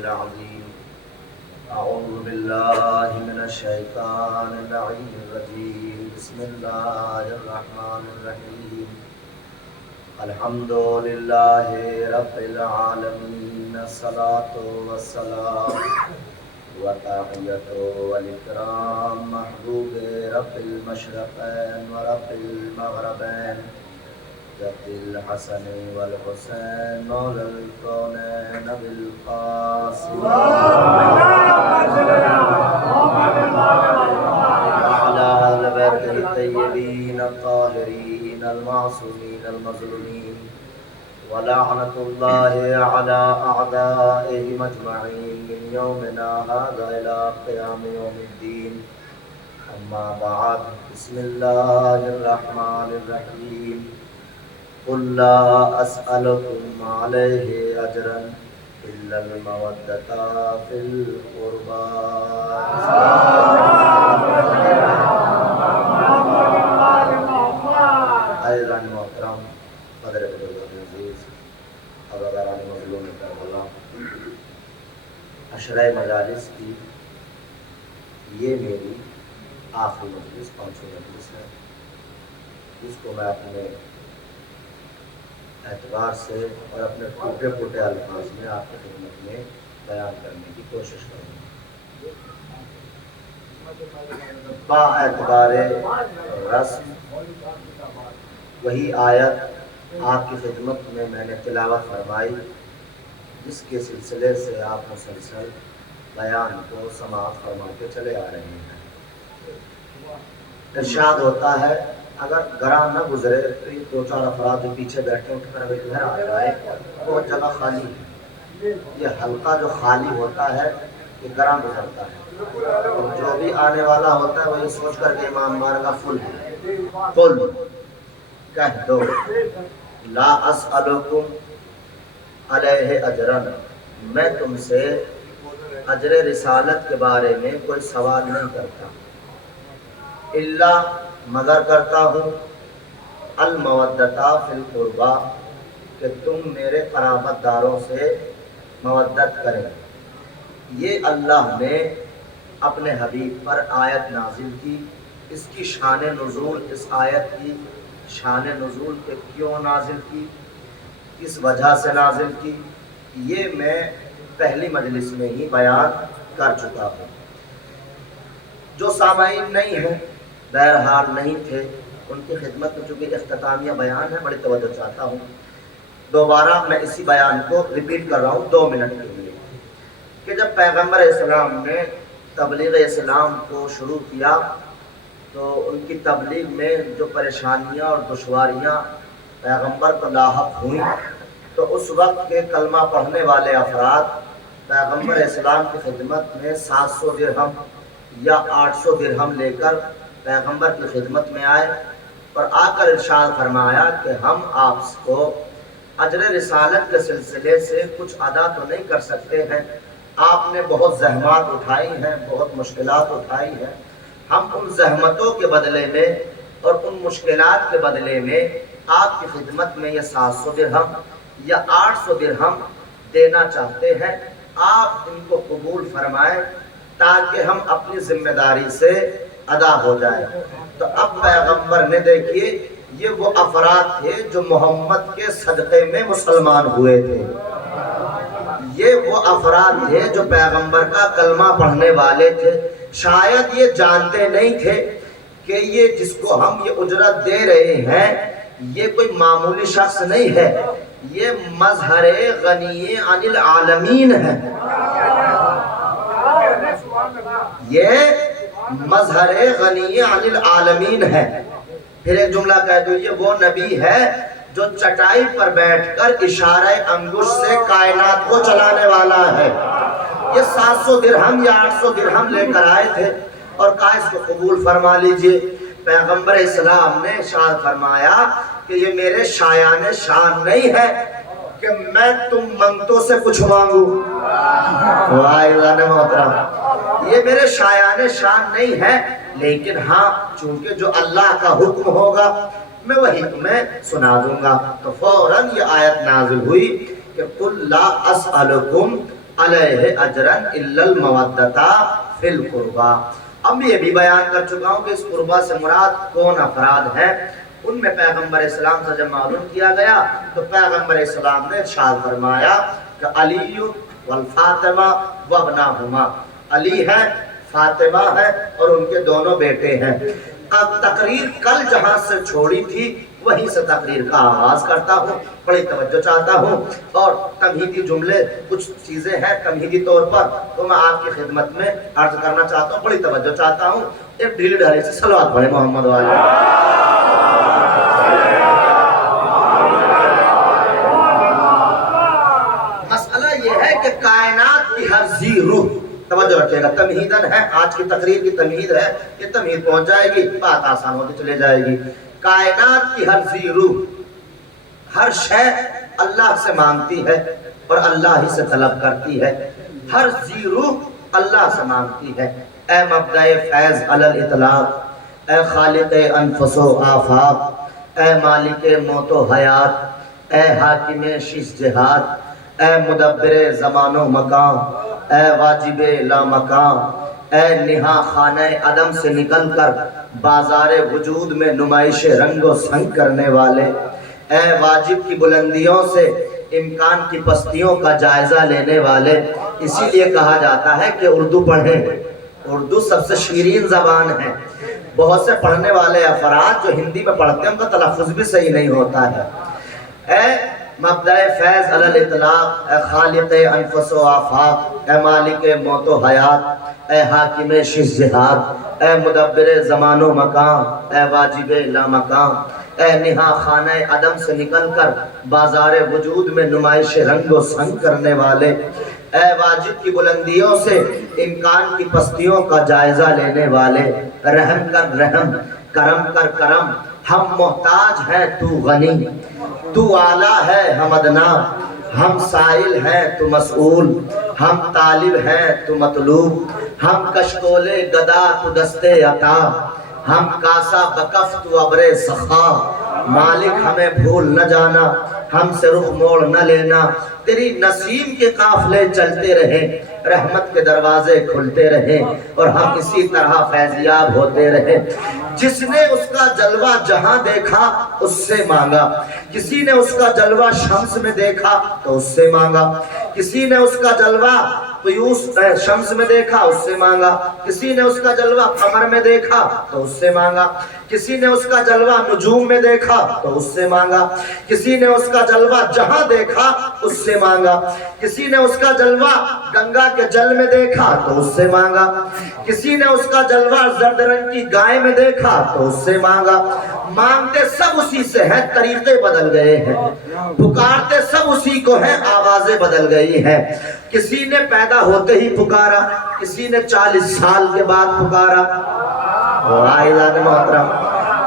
العظيم. أعوذ بالله من الشيطان اللعين الرجيم. بسم الله الرحمن الرحيم. الحمد لله رب العالمين. الصلاة والسلام وتحية والإكرام محبوب رب المشرقين ورب المغربين جد الحسن والحسين مولى الكونين بالقاسم وعلى أهل بيته الطيبين الطاهرين المعصومين المظلومين ولعنة الله على أعدائهم أجمعين من يومنا هذا إلى قيام يوم الدين. أما بعد، بسم الله الرحمن الرحيم. قل لا أسألكم عليه أجرا إلا المودة في القربى. عزیزان محترم، قدر بزرگان عزیز، عزاداران مظلوم کربلا، عشرہ مجالس کی یہ میری آخری مجلس، پانچویں مجلس ہے، جس کو میں اپنے اعتبار سے اور اپنے ٹوٹے پھوٹے الفاظ میں آپ کی خدمت میں بیان کرنے کی کوشش کروں گا. با اعتبار رسم وہی آیت آپ کی خدمت میں نے تلاوت فرمائی جس کے سلسلے سے آپ مسلسل بیان کو سماعت فرما کے چلے آ رہے ہیں. ارشاد ہوتا ہے اگر گراں نہ گزرے تو یہ دو چار افراد جو پیچھے بیٹھے اٹھ کر ادھر آ جائے بہت جگہ خالی ہے. یہ حلقہ جو خالی ہوتا ہے یہ گراں گزرتا ہے، اور جو بھی آنے والا ہوتا ہے وہ یہ سوچ کر کہ امام بارگاہ فل ہے. قل کہہ دو لا اسألکم علیہ اجرا، میں تم سے اجر رسالت کے بارے میں کوئی سوال نہیں کرتا، الا مگر کرتا ہوں المودۃ فی القربى، کہ تم میرے قرابت داروں سے مودت کریں. یہ اللہ نے اپنے حبیب پر آیت نازل کی. اس کی شان نزول، اس آیت کی شان نزول کہ کیوں نازل کی، کس وجہ سے نازل کی، یہ میں پہلی مجلس میں ہی بیان کر چکا ہوں. جو سامعین نہیں ہیں، بہرحال نہیں تھے، ان کی خدمت میں چونکہ اختتامیہ بیان ہے، بڑی توجہ چاہتا ہوں. دوبارہ میں اسی بیان کو ریپیٹ کر رہا ہوں 2 منٹ کے لیے، کہ جب پیغمبر اسلام نے تبلیغ اسلام کو شروع کیا تو ان کی تبلیغ میں جو پریشانیاں اور دشواریاں پیغمبر کو لاحق ہوئیں، تو اس وقت کے کلمہ پڑھنے والے افراد پیغمبر اسلام کی خدمت میں 700 درہم یا 800 درہم لے کر پیغمبر کی خدمت میں آئے اور آ کر ارشاد فرمایا کہ ہم آپ کو اجر رسالت کے سلسلے سے کچھ ادا تو نہیں کر سکتے ہیں، آپ نے بہت زحمات اٹھائی ہیں، بہت مشکلات اٹھائی ہیں، ہم ان زحمتوں کے بدلے میں اور ان مشکلات کے بدلے میں آپ کی خدمت میں یہ 700 درہم یا 800 درہم دینا چاہتے ہیں. آپ ان کو قبول فرمائیں تاکہ ہم اپنی ذمہ داری سے ادا ہو جائے. تو اب پیغمبر نے دیکھیے یہ وہ افراد تھے جو محمد کے صدقے میں مسلمان ہوئے تھے، یہ وہ افراد تھے جو پیغمبر کا کلمہ پڑھنے والے تھے. شاید یہ جانتے نہیں تھے کہ یہ جس کو ہم یہ اجرت دے رہے ہیں یہ کوئی معمولی شخص نہیں ہے، یہ مظہر غنی عن العالمین ہے. یہ مظہر غنی عن العالمین ہے. پھر ایک جملہ کہہ دو، یہ وہ نبی ہے جو چٹائی پر بیٹھ کر اشارہ انگشت سے کائنات کو چلانے والا ہے. یہ 700 درہم یا 800 درہم لے کر آئے تھے اور کہا اس کو قبول فرما لیجئے. پیغمبر اسلام نے ارشاد فرمایا کہ یہ میرے شایان شان نہیں ہے کہ میں تم منگتوں سے کچھ مانگوں. یہ میرے شایان شان نہیں ہے، لیکن ہاں چونکہ جو اللہ کا حکم ہوگا میں وہی تمہیں سنا دوں گا. تو فوراً یہ آیت نازل ہوئی کہ قل لا اسألکم علیہ اجرن الا المودۃ فی القربا۔ اب یہ بھی بیان کر چکا ہوں کہ اس قربا سے مراد کون افراد ہیں۔ ان میں پیغمبر اسلام سے جب معلوم کیا گیا تو پیغمبر اسلام نے ارشاد فرمایا کہ علی والفاطمہ وابناہما، علی ہے، فاطمہ ہے اور ان کے دونوں بیٹے ہیں۔ تقریر کل جہاں سے چھوڑی تھی وہیں سے تقریر کا آغاز کرتا ہوں، بڑی توجہ چاہتا ہوں، اور تمہیدی جملے کچھ چیزیں ہیں تمہیدی طور پر تو میں آپ کی خدمت میں عرض کرنا چاہتا ہوں، بڑی توجہ چاہتا ہوں۔ ایک ڈھیلی ڈھالی سے صلوات پڑھیں محمد والے۔ مسئلہ یہ ہے کہ کائنات کی ہر ذی روح، توجہ رکھیے گا، تمہیدن ہے، آج کی تقریر کی تمہید ہے، یہ تمہید پہنچ جائے گی، بات آسان ہوتی چلے جائے گی۔ کائنات کی ہر ذی روح، ہر شے اللہ سے مانگتی ہے اور اللہ ہی سے طلب کرتی ہے، ہر ذی روح اللہ سے مانگتی ہے۔ اے مبدأ فیض علی الاطلاق، اے خالق انفس و آفاق، اے مالک موت و حیات، اے حاکم شش جہات، اے مدبر زمان و مکان، اے واجب لا مکان، اے نہا خانہ عدم سے نکل کر بازار وجود میں نمائش رنگ و سنگ کرنے والے، اے واجب کی بلندیوں سے امکان کی پستیوں کا جائزہ لینے والے۔ اسی لیے کہا جاتا ہے کہ اردو پڑھیں، اردو سب سے شیرین زبان ہے۔ بہت سے پڑھنے والے افراد جو ہندی میں پڑھتے ہیں ان کا تلفظ بھی صحیح نہیں ہوتا ہے۔ اے مبدأ فیض علی الاطلاق، اے خالق انفس و آفاق، اے مالک موت و حیات، اے حاکم شش جہات، اے مدبر زمان و مکان، اے واجب لا مکان، اے نہا خانہ عدم سے نکل کر بازار وجود میں نمائش رنگ و سنگ کرنے والے، اے واجب کی بلندیوں سے امکان کی پستیوں کا جائزہ لینے والے، رحم کر رحم، کرم کر کرم، ہم محتاج ہیں تو غنی، تو اعلیٰ ہے ہم ادنا، ہم سائل ہیں تو مسئول، ہم طالب ہیں تو مطلوب، ہم کشکول گدا تو دستے عطا، ہم کاسا بکف تو ابر سخا، مالک ہمیں بھول نہ جانا، ہم سے رخ موڑ نہ لینا، تیری نسیم کے قافلے چلتے رہیں، رحمت کے دروازے کھلتے رہیں اور ہم اسی طرح فیضیاب ہوتے رہیں۔ جس نے اس کا جلوہ جہاں دیکھا اس سے مانگا، کسی نے اس کا جلوہ شمس میں دیکھا تو اس سے مانگا، کسی نے اس کا جلوہ شمس میں دیکھا اس سے مانگا، کسی نے اس کا جلوہ قمر میں دیکھا تو اس سے مانگا، کسی نے اس کا جلوہ نجوم میں دیکھا تو اس سے مانگا، کسی نے اس کا جلوہ جہاں دیکھا اس سے مانگا، کسی نے اس کا جلوہ گنگا کے جل میں دیکھا تو اس سے مانگا، کسی نے اس کا جلوہ زرد رنگ کی گائے میں دیکھا تو اس سے مانگا۔ مانگتے سب اسی سے ہیں، طریقے بدل گئے ہیں، پکارتے سب اسی کو ہیں، آوازیں بدل گئی ہیں۔ کسی نے پیدا ہوتے ہی پکارا، کسی نے 40 سال کے بعد پکارا۔ عزیزان محترم،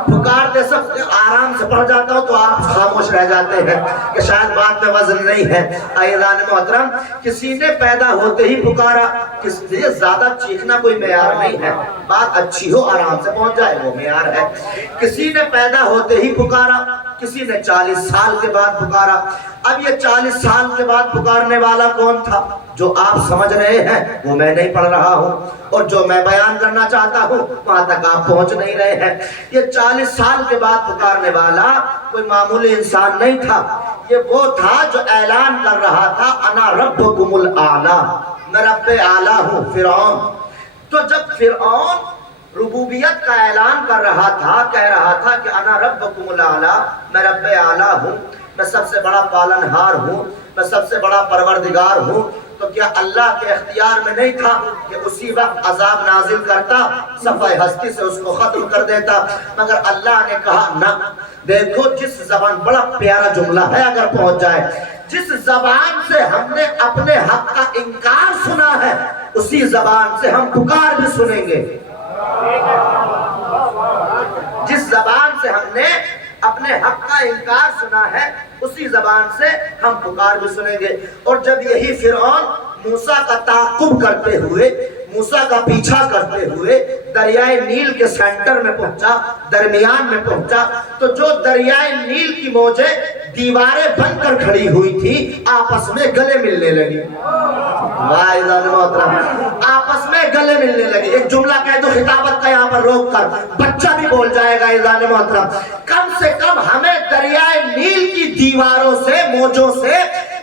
پکارتے سب آرام سے پڑھ جاتا ہوں تو آپ خاموش رہ جاتے ہیں کہ شاید بات میں وزن نہیں ہے۔ عزیزان محترم، کسی نے پیدا ہوتے ہی پکارا، اس لیے زیادہ چیخنا کوئی معیار نہیں ہے، بات اچھی ہو آرام سے پہنچ جائے وہ معیار ہے۔ کسی نے پیدا ہوتے ہی پکارا، کسی نے 40 سال کے بعد پکارا۔ اب یہ 40 سال کے بعد پکارنے والا کون تھا؟ جو آپ سمجھ رہے ہیں وہ میں نہیں پڑھ رہا ہوں، اور جو میں بیان کرنا چاہتا ہوں وہاں تک آپ پہنچ نہیں رہے ہیں۔ یہ 40 سال کے بعد پکارنے والا کوئی معمولی انسان نہیں تھا، یہ وہ تھا جو اعلان کر رہا تھا انا ربکم الاعلی، میں رب اعلیٰ ہوں۔ فرعون تو جب فرعون ربوبیت کا اعلان کر رہا تھا، کہہ رہا تھا کہ انا ربکم الاعلی، میں رب اعلیٰ ہوں، میں سب سے بڑا پالنہار ہوں، میں سب سے بڑا پروردگار ہوں، تو کیا اللہ کے اختیار میں نہیں تھا کہ اسی وقت عذاب نازل کرتا، صفحہ ہستی سے اس کو ختم کر دیتا؟ مگر اللہ نے کہا نہ۔ دیکھو جس زبان، بڑا پیارا جملہ ہے اگر پہنچ جائے، جس زبان سے ہم نے اپنے حق کا انکار سنا ہے اسی زبان سے ہم پکار بھی سنیں گے۔ جس زبان سے ہم نے اپنے حق کا انکار سنا ہے اسی زبان سے ہم پکار بھی سنیں گے۔ اور جب یہی فرعون موسیٰ کا تعاقب کرتے ہوئے موسیٰ کا پیچھا کرتے ہوئے دریائے نیل کے سینٹر میں پہنچا، درمیان میں پہنچا، تو جو دریائے نیل کی موجیں دیواریں بن کر کھڑی ہوئی تھی آپس میں گلے ملنے لگی۔ آپس میں گلے ملنے لگی۔ ایک جملہ کہہ دو خطابت کا یہاں پر روک کر، بچہ بھی بول جائے گا عزیزان محترم، کم سے کم ہمیں دریائے نیل کی دیواروں سے، موجوں سے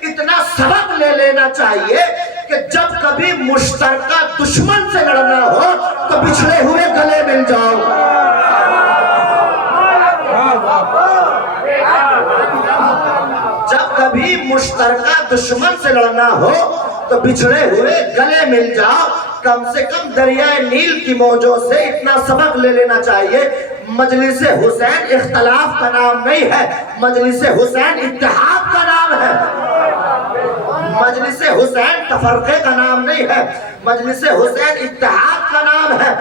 اتنا سبق لے لینا چاہیے کہ جب کبھی مشترکہ دشمن سے لڑنا ہو تو بچھڑے ہوئے گلے مل جاؤ۔ جب کبھی مشترکہ دشمن سے لڑنا ہو تو بچھڑے ہوئے گلے مل جاؤ۔ کم سے کم دریائے نیل کی موجوں سے اتنا سبق لے لینا چاہیے، مجلس حسین اختلاف کا نام نہیں ہے، مجلس حسین اتحاد کا نام ہے۔ مجلس حسین تفرقے کا نام نہیں ہے، مجلس حسین اتحاد کا نام ہے۔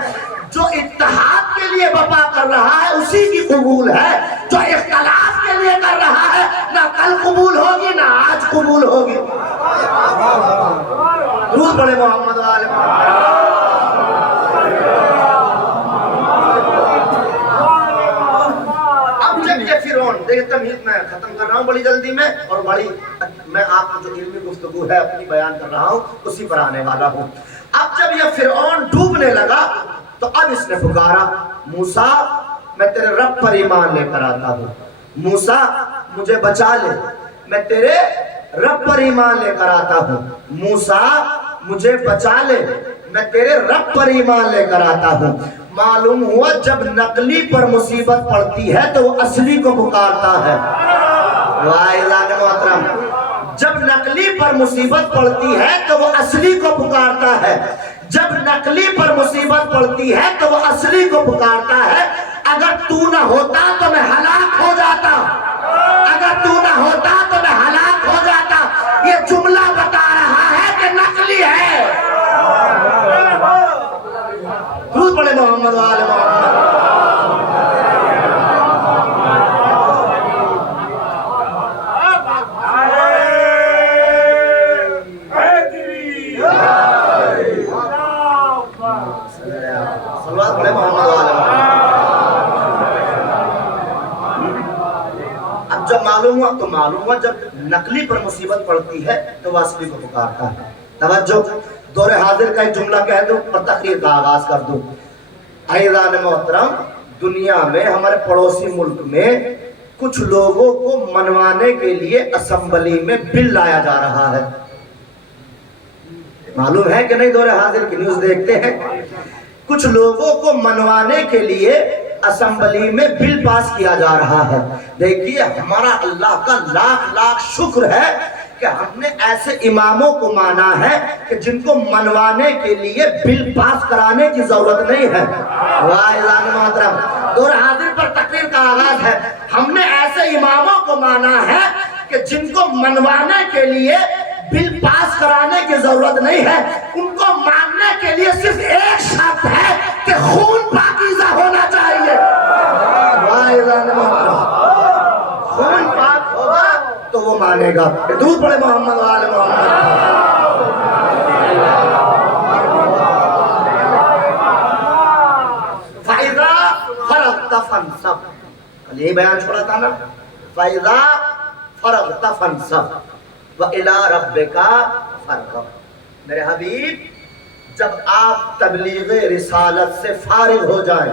جو اتحاد کے لیے بپا کر رہا ہے اسی کی قبول ہے، جو اختلاف کے لیے کر رہا ہے نہ کل قبول ہوگی نہ آج قبول ہوگی۔ درود پڑھے محمد و آل محمد۔ اب جب یہ فرعون، دیکھیں تمہید میں ختم کر رہا ہوں بڑی جلدی میں، اور بڑی میں آپ کو جو علمی گفتگو ہے اپنی بیان کر رہا ہوں اسی پر آنے والا ہوں۔ اب جب یہ فرعون ڈوبنے لگا تو اب اس نے پکارا، موسیٰ میں تیرے رب پر ایمان لے کر آتا ہوں، موسیٰ مجھے بچا لے، میں تیرے رب پر ایمان لے کر آتا ہوں، موسیٰ مجھے بچا لے، میں تیرے رب پر ایمان لے کر آتا ہوں۔ معلوم ہوا جب نقلی پر مصیبت پڑتی ہے تو وہ اصلی کو پکارتا ہے۔ واہ محترم، جب نقلی پر مصیبت پڑتی ہے تو وہ اصلی کو پکارتا ہے، جب نقلی پر مصیبت پڑتی ہے تو وہ اصلی کو پکارتا ہے۔ اگر تو نہ ہوتا تو میں ہلاک ہو جاتا، اگر تو نہ ہوتا تو میں ہلاک ہو جاتا۔ یہ جملہ بتا رہا ہے کہ نقلی ہے۔ درود پڑھے محمد و آل محمد۔ اب جب معلوم ہوا جب نقلی پر مصیبت پڑتی ہے تو وہ اصلی کو پکارتا ہے۔ توجہ، دور حاضر کا ایک جملہ کہہ دوں اور تقریر کا آغاز کر دوں۔ عزیزان محترم، دنیا میں ہمارے پڑوسی ملک میں کچھ لوگوں کو منوانے کے لیے اسمبلی میں بل لایا جا رہا ہے۔ معلوم ہے کہ نہیں؟ دور حاضر کی نیوز دیکھتے ہیں۔ کچھ لوگوں کو منوانے کے لیے اسمبلی میں بل پاس کیا جا رہا ہے۔ دیکھیے، ہمارا اللہ کا لاکھ لاکھ شکر ہے کہ ہم نے ایسے اماموں کو مانا ہے کہ جن کو منوانے کے لیے بل پاس کرانے کی ضرورت نہیں ہے۔ واہ محترم، دور حاضر پر تقریر کا آغاز ہے۔ ہم نے ایسے اماموں کو مانا ہے کہ جن کو منوانے کے لیے بل پاس کرانے کی ضرورت نہیں ہے، ان کو ماننے کے لیے صرف ایک شرط ہے کہ خون پاکیزہ ہونا چاہیے۔ خون پاک ہوگا تو وہ مانے گا۔ درود پڑھے محمد و آل محمد۔ فَإِذَا فَرَغْتَ فَانْصَبْ، کل یہی بیان چھوڑا تھا نا، فَإِذَا فَرَغْتَ فَانْصَبْ وَإِلَىٰ رَبِّكَ فَارْغَب۔ میرے حبیب، جب آپ تبلیغ رسالت سے فارغ ہو جائیں،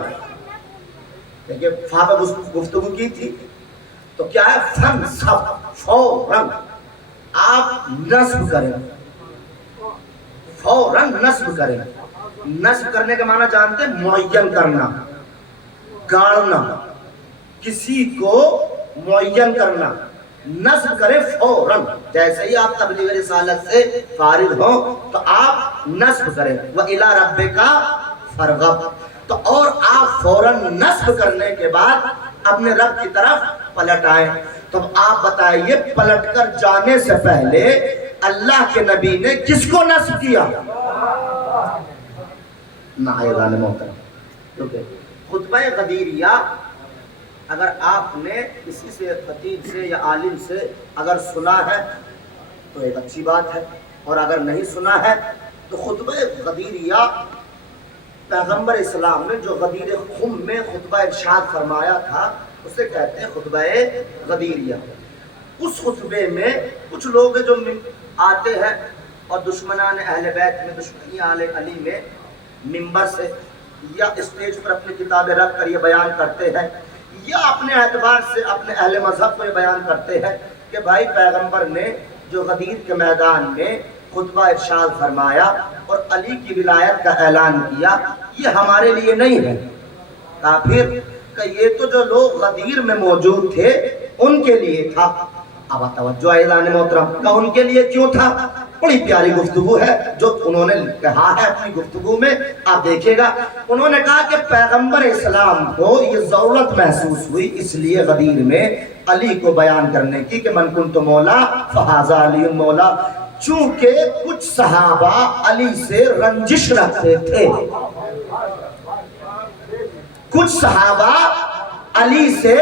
دیکھیں فاں پہ گفتگو کی تھی تو کیا ہے؟ فَانْصَبْ، فوراً آپ نصب کریں، فوراً نصب کریں۔ نصب کرنے کا معنی جانتے ہیں؟ معین کرنا، گاڑنا، کسی کو معین کرنا۔ نصب کرے فوراً، جیسے ہی آپ تبلیغ رسالت سے فارغ ہوں تو آپ نصب کریں۔ وَإِلَىٰ رَبِّكَ فَارْغَب، تو اور آپ فوراً نصب کرنے کے بعد اپنے رب کی طرف پلٹ آئیں۔ تو آپ بتائیے، پلٹ کر جانے سے پہلے اللہ کے نبی نے کس کو نصب کیا؟ نائبان محترم، کیونکہ خطبہ غدیریہ اگر آپ نے کسی سے، خطیب سے یا عالم سے اگر سنا ہے تو ایک اچھی بات ہے، اور اگر نہیں سنا ہے تو خطبہ غدیریہ پیغمبر اسلام نے جو غدیر خم میں خطبہ ارشاد فرمایا تھا اسے کہتے ہیں خطبہ غدیریہ۔ اس خطبے میں کچھ لوگ جو آتے ہیں اور دشمنان اہل بیت میں، دشمنی آل علی میں ممبر سے یا اسٹیج پر اپنی کتابیں رکھ کر یہ بیان کرتے ہیں، یا اپنے اعتبار سے اپنے اہل مذہب کو یہ بیان کرتے ہیں کہ بھائی پیغمبر نے جو غدیر کے میدان میں خطبہ ارشاد فرمایا اور علی کی ولایت کا اعلان کیا، یہ ہمارے لیے نہیں ہے۔ کافر کہ یہ تو جو لوگ غدیر میں موجود تھے ان کے لیے تھا۔ اب توجہ اعلان محترم کہ ان کے لیے کیوں تھا؟ بڑی پیاری گفتگو ہے جو انہوں نے کہا ہے اپنی گفتگو میں، آپ دیکھیے گا۔ انہوں نے کہا کہ پیغمبر اسلام کو یہ ضرورت محسوس ہوئی اس لیے غدیر میں علی کو بیان کرنے کی کہ من کنت مولا فہذا علی مولا، چونکہ کچھ صحابہ علی سے رنجش رکھتے تھے، کچھ صحابہ علی سے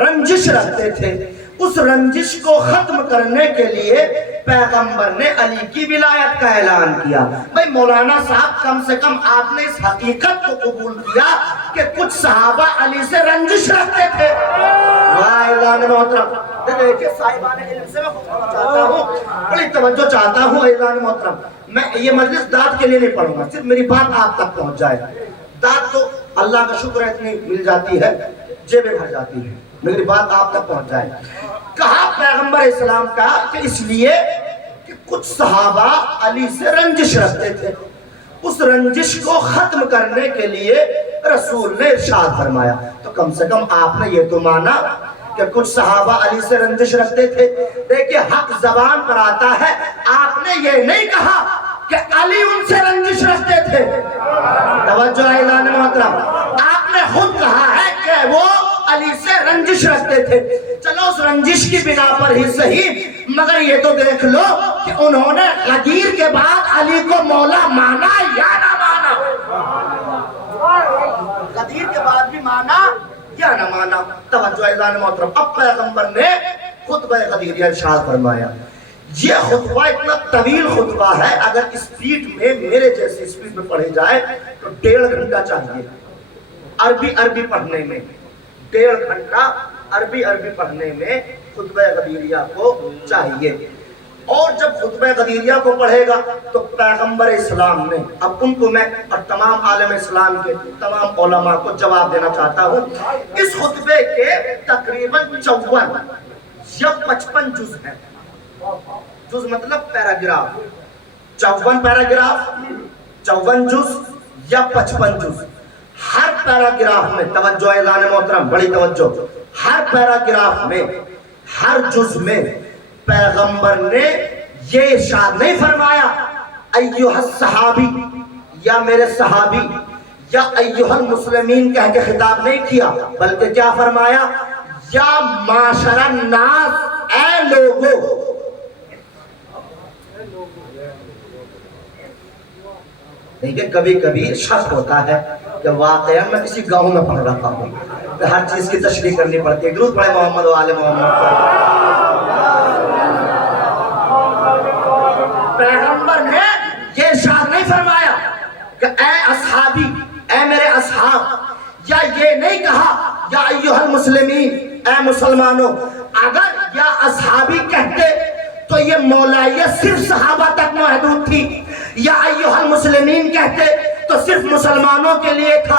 رنجش رکھتے تھے، اس رنجش کو ختم کرنے کے لیے پیغمبر نے علی کی ولایت کا اعلان کیا۔ بھئی مولانا صاحب کم سے کم آپ نے اس حقیقت کو قبول کیا کہ کچھ صحابہ علی سے رنجش رکھتے تھے۔ اعلان محترم دیکھیں صاحبان علم سے میں خود چاہتا ہوں، بڑی توجہ چاہتا ہوں اعلان محترم، میں یہ مجلس داد کے لیے نہیں پڑھوں گا، صرف میری بات آپ تک پہنچ جائے۔ داد تو اللہ کا شکر ہے اتنی مل جاتی ہے، جیبیں بھر جاتی ہے، میری بات آپ تک پہنچ جائے۔ کہا پیغمبر اسلام کا کہ اس لیے کہ کچھ صحابہ علی سے رنجش رکھتے تھے، اس رنجش کو ختم کرنے کے لیے رسول نے ارشاد فرمایا۔ تو کم سے کم آپ نے یہ تو مانا کہ کچھ صحابہ علی سے رنجش رکھتے تھے۔ دیکھیں حق زبان پر آتا ہے، آپ نے یہ نہیں کہا کہ علی ان سے رنجش رکھتے تھے۔ توجہ اعلان محترم، آپ نے خود کہا ہے کہ وہ علی سے رنجش رکھتے تھے۔ چلو اس رنجش کی بنا پر ہی صحیح، مگر یہ تو دیکھ لو کہ انہوں نے غدیر کے بعد علی کو مولا مانا یا نہ مانا، غدیر کے بعد بھی مانا یا نہ مانا۔ توجہ اعلان محترم، اب پیغمبر نے خطبہ غدیریہ ارشاد فرمایا۔ یہ خطبہ اتنا طویل خطبہ ہے، اگر اسپیڈ میں میرے جیسے اسپیڈ میں پڑھے جائے تو 1.5 گھنٹہ چاہیے عربی پڑھنے میں، 1.5 گھنٹہ عربی پڑھنے میں خطبہ غدیریہ کو چاہیے۔ اور جب خطبہ غدیریہ کو پڑھے گا تو پیغمبر اسلام نے، اب ان کو میں اور تمام عالم اسلام کے تمام علماء کو جواب دینا چاہتا ہوں، اس خطبے کے تقریباً 54 یا 55 جز ہیں۔ جز مطلب پیراگراف، 54 پیراگراف، 54 جز یا 55 جز۔ ہر پیراگراف میں، توجہ اعلان محترم بڑی توجہ، ہر پیراگراف میں، ہر جز میں پیغمبر نے یہ ارشاد نہیں فرمایا ایھا الصحابی یا میرے صحابی یا ایھا المسلمین کہہ کے خطاب نہیں کیا، بلکہ کیا فرمایا؟ یا معاشر الناس، اے لوگو۔ دیکھیں کبھی کبھی شک ہوتا ہے کہ واقعا میں کسی گاؤں میں پڑھ رہا ہوں کہ ہر چیز کی تشریح کرنی پڑتی ہے۔ درود پڑھے محمد و آل محمد۔ پیغمبر نے یہ ارشاد نہیں فرمایا کہ اے اصحابی، اے میرے اصحاب، یا یہ نہیں کہا یا ایھا المسلمین، اے مسلمانوں۔ اگر یا اصحابی کہتے تو یہ مولائیت صرف صحابہ تک محدود تھی، یا ایھا المسلمین کہتے تو صرف مسلمانوں کے لیے تھا۔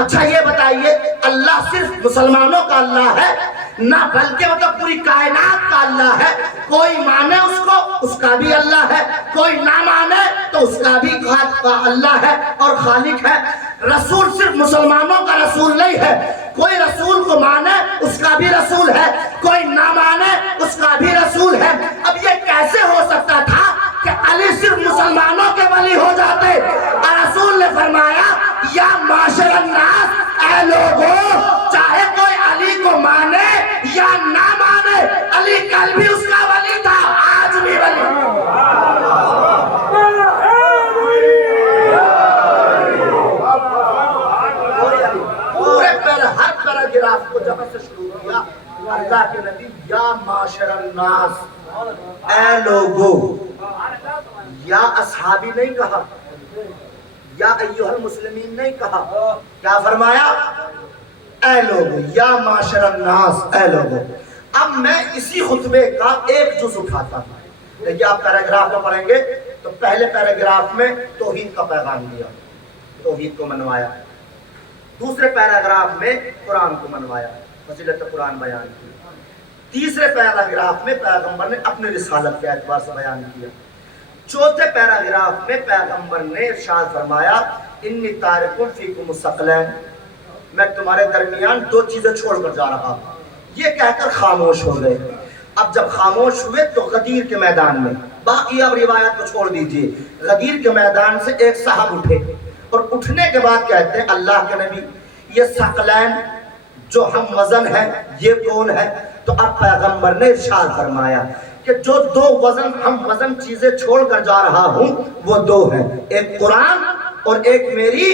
اچھا یہ بتائیے اللہ صرف مسلمانوں کا اللہ ہے؟ نہ، بلکہ مطلب پوری کائنات کا اللہ ہے۔ کوئی مانے اس کو، اس کا بھی اللہ ہے، کوئی نہ مانے تو اس کا بھی اللہ ہے اور خالق ہے۔ رسول صرف مسلمانوں کا رسول نہیں ہے، کوئی رسول کو مانے اس کا بھی رسول ہے، کوئی نہ مانے اس کا بھی رسول ہے۔ اب یہ کیسے ہو سکتا تھا کہ علی صرف مسلمانوں کے ولی ہو جاتے اور رسول نے فرمایا یا معاشر الناس، اے لوگوں، چاہے کوئی علی کو مانے یا نہ مانے، علی کل بھی اس کا ولی تھا، آج بھی ولی۔ ہر پیراگراف کو جہاں سے شروع کیا اللہ کے نبی یا معاشر الناس، اے لوگو، یا اصحابی نہیں کہا، یا ایھا المسلمین نہیں کہا، کیا فرمایا؟ اے لوگو، یا معاشر الناس، اے لوگو۔ اب میں اسی خطبے کا ایک جز اٹھاتا ہوں۔ دیکھیے آپ پیراگراف میں پڑھیں گے تو پہلے پیراگراف میں توحید کا پیغام دیا، توحید کو منوایا، دوسرے پیراگراف میں قرآن کو منوایا، فضیلت قرآن بیان کی، تیسرے پیراگراف میں پیغمبر نے اپنے رسالت کے اعتبار سے بیان کیا، چوتھے پیراگراف میں پیغمبر نے ارشاد فرمایا انی تارک فیکم الثقلین، میں تمہارے درمیان دو چیزیں چھوڑ کر جا رہا ہوں۔ یہ کہہ کر خاموش ہو گئے۔ اب جب خاموش ہوئے تو غدیر کے میدان میں، باقی اب روایات کو چھوڑ دیجئے، غدیر کے میدان سے ایک صاحب اٹھے اور اٹھنے کے بعد کہتے ہیں اللہ کے نبی یہ ثقلین جو ہم وزن ہے یہ کون ہے؟ تو اب پیغمبر نے ارشاد فرمایا کہ جو دو وزن ہم وزن چیزیں چھوڑ کر جا رہا ہوں وہ دو ہیں، ایک قرآن اور ایک میری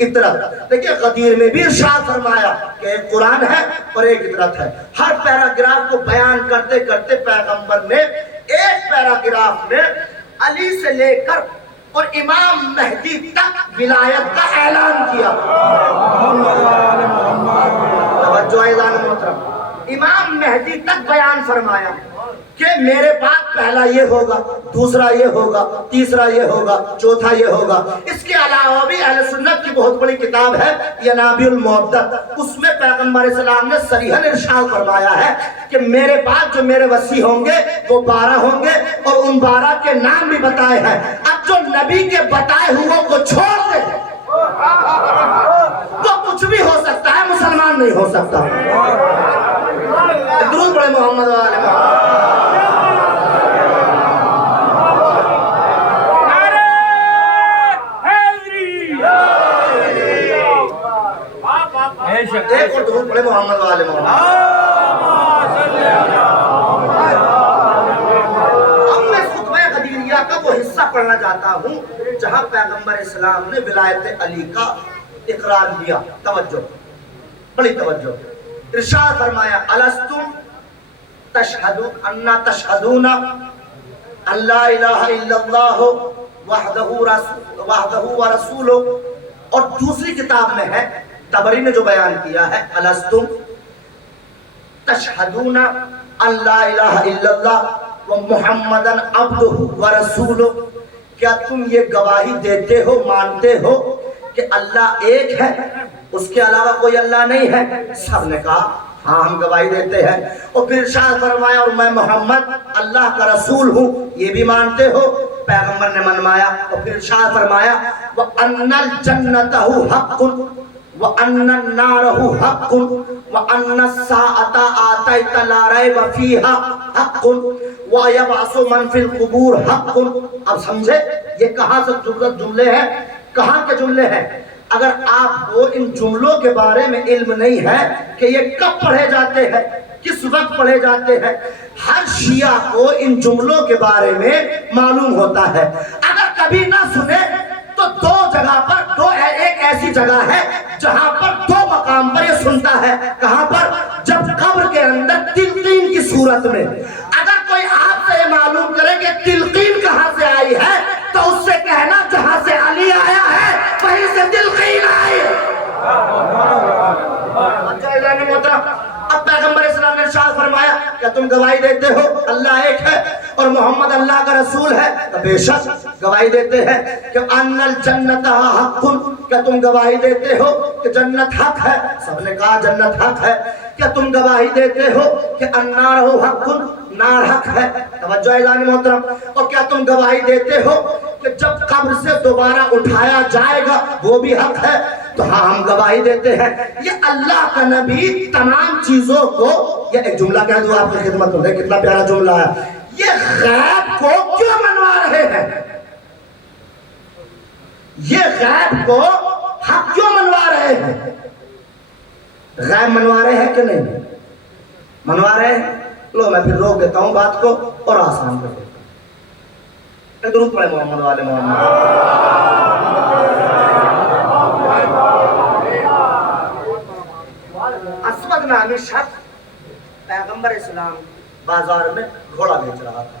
اطرت۔ دیکھیں غدیر میں بھی ارشاد فرمایا کہ ایک قرآن ہے اور ایک اطرت ہے۔ ہر پیراگراف کو بیان کرتے کرتے پیغمبر نے ایک پیراگراف میں علی سے لے کر اور امام مہدی تک ولایت کا اعلان کیا۔ توجہ اعلان محترم، امام مہدی تک بیان فرمایا کہ میرے بعد پہلا یہ ہوگا، دوسرا یہ ہوگا، تیسرا یہ ہوگا، چوتھا یہ ہوگا۔ اس کے علاوہ بھی اہل سنت کی بہت بڑی کتاب ہے ینابیع المعدد، اس میں پیغمبر علیہ السلام نے صریحاً ارشاد فرمایا ہے کہ میرے بعد جو میرے وصی ہوں گے وہ 12 ہوں گے اور ان 12 کے نام بھی بتائے ہیں۔ اب جو نبی کے بتائے ہوئے کو چھوڑ دے وہ کچھ بھی ہو سکتا ہے، مسلمان نہیں ہو سکتا۔ درود پڑھے محمد و آل محمد۔ ایک اور درود پڑھے محمد و آل محمد۔ اب میں خطبہ غدیریہ کا وہ حصہ پڑھنا چاہتا ہوں جہاں پیغمبر اسلام نے ولایت علی کا اقرار دیا۔ توجہ، بڑی توجہ۔ ارشاد فرمایا الستم تشہدون ان لا الہ الا اللہ وحدہ ورسولہ، اور دوسری کتاب میں ہے طبری نے جو بیان کیا ہے الستم تشہدون ان لا الہ الا اللہ ومحمدا عبدہ ورسولہ، کیا تم یہ گواہی دیتے ہو، مانتے ہو کہ اللہ ایک ہے، اس کے علاوہ کوئی اللہ نہیں ہے؟ سب نے کہا ہاں ہم گواہی دیتے ہیں۔ اور پھر ارشاد فرمایا اور میں محمد اللہ کا رسول ہوں، یہ بھی مانتے ہو؟ پیغمبر نے منوایا۔ اور پھر ارشاد فرمایا وَأَنَّ الْجَنَّةَ حَقٌّ وَأَنَّ النَّارَ حَقٌّ وَأَنَّ السَّاعَةَ آتَيْتَ لَا رَيْبَ فِيهَا حَقٌّ وَيَبْعَثُ مَنْ فِي الْقُبُورِ حَقٌّ۔ اب سمجھے یہ کہاں سے جملے ہیں، کہاں کے جملے ہیں؟ اگر آپ کو ان جملوں کے بارے میں علم نہیں ہے کہ یہ کب پڑھے جاتے ہیں، کس وقت پڑھے جاتے ہیں، ہر شیعہ کو ان جملوں کے بارے میں معلوم ہوتا ہے۔ اگر کبھی نہ سنے تو دو جگہ پر، ایک ایسی جگہ ہے جہاں پر دو مقام پر یہ سنتا ہے۔ کہاں پر؟ جب قبر کے اندر تلقین کی صورت میں۔ اگر کوئی آپ سے یہ معلوم کرے کہ تلقین کہاں سے آئی ہے تو اس سے کہنا جہاں سے علی آیا ہے وہیں سے تلقین آئی۔ اب پیغمبر اسلام نے ارشاد فرمایا کہ تم گواہی دیتے ہو اللہ ایک ہے اور محمد اللہ کا رسول ہے؟ تو بے شک گواہی دیتے ہیں کہ ان الجنت حق، کیا تم گواہی دیتے ہو کہ جنت حق ہے؟ سب نے کہا جنت حق ہے۔ کیا تم گواہی دیتے ہو کہ النار حق، نار حق ہے؟ توجہ اعلان محترم۔ اور کیا تم گواہی دیتے ہو کہ جب قبر سے دوبارہ اٹھایا جائے گا وہ بھی حق ہے؟ تو ہاں ہم گواہی دیتے ہیں۔ یہ اللہ کا نبی تمام چیزوں کو، یہ ایک جملہ کہہ دوں آپ کی خدمت میں، کتنا پیارا جملہ ہے، یہ غیب کو کیوں منوا رہے ہیں؟ یہ غیب کو حق کیوں منوا رہے ہیں؟ غیب منوا رہے ہیں کہ نہیں منوا رہے ہیں؟ لو میں پھر روک دیتا ہوں بات کو اور آسان کر دیتا ہوں۔ درود پڑھے محمد والے محمد۔ اسود نامی شخص پیغمبر اسلام بازار میں گھوڑا بیچ رہا تھا،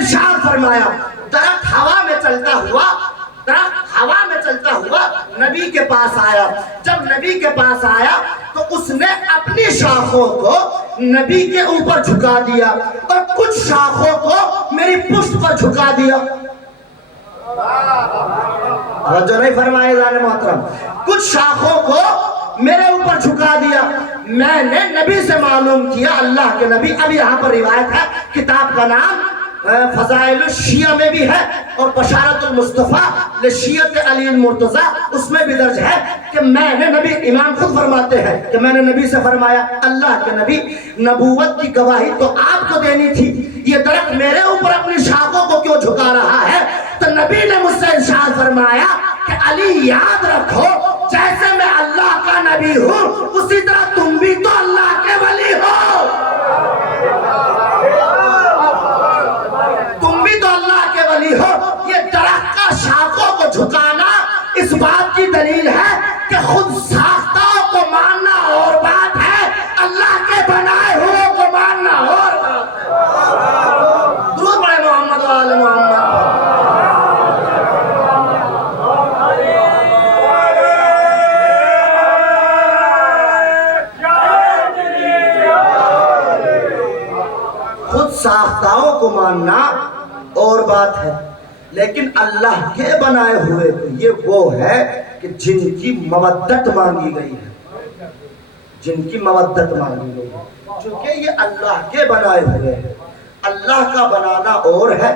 ارشاد فرمایا درخت ہوا میں چلتا ہوا نبی کے پاس آیا. جب نبی کے پاس آیا تو اس نے اپنی شاخوں کو نبی کے اوپر جھکا دیا اور کچھ شاخوں کو میری پشت پر جھکا دیا. توجہ نہیں فرمائے جانے محترم, کچھ شاخوں کو میرے اوپر جھکا دیا. میں نے نبی سے معلوم کیا, اللہ کے نبی, اب یہاں پر روایت ہے, کتاب کا نام فضائل الشیعہ میں بھی ہے اور بشارت المصطفیٰ لشیعت علی المرتضیٰ اس میں بھی درج ہے کہ میں نے نبی, امام خود فرماتے ہیں کہ میں نے نبی سے فرمایا اللہ کے نبی نبوت کی گواہی تو آپ کو دینی تھی, یہ درخت میرے اوپر اپنی شاخوں کو کیوں جھکا رہا ہے؟ تو نبی نے مجھ سے ارشاد فرمایا کہ علی یاد رکھو جیسے میں اللہ کا نبی ہوں اسی طرح تم بھی تو اللہ کے ولی ہو, ہو. یہ درخت کا شاخوں کو جھکانا اس بات کی دلیل ہے کہ خود ساختوں کو ماننا اور بات ہے, اللہ کے بنائے ہوئے کو ماننا اور بات ہے. درود پڑھے محمد و آل محمد. خود ساختوں کو ماننا اور بات ہے, لیکن اللہ کے بنائے ہوئے تو یہ وہ ہے کہ جن کی مودت مانگی گئی ہے, جن کی مودت مانگی گئی ہے, چونکہ یہ اللہ کے بنائے ہوئے ہیں. اللہ کا بنانا اور ہے,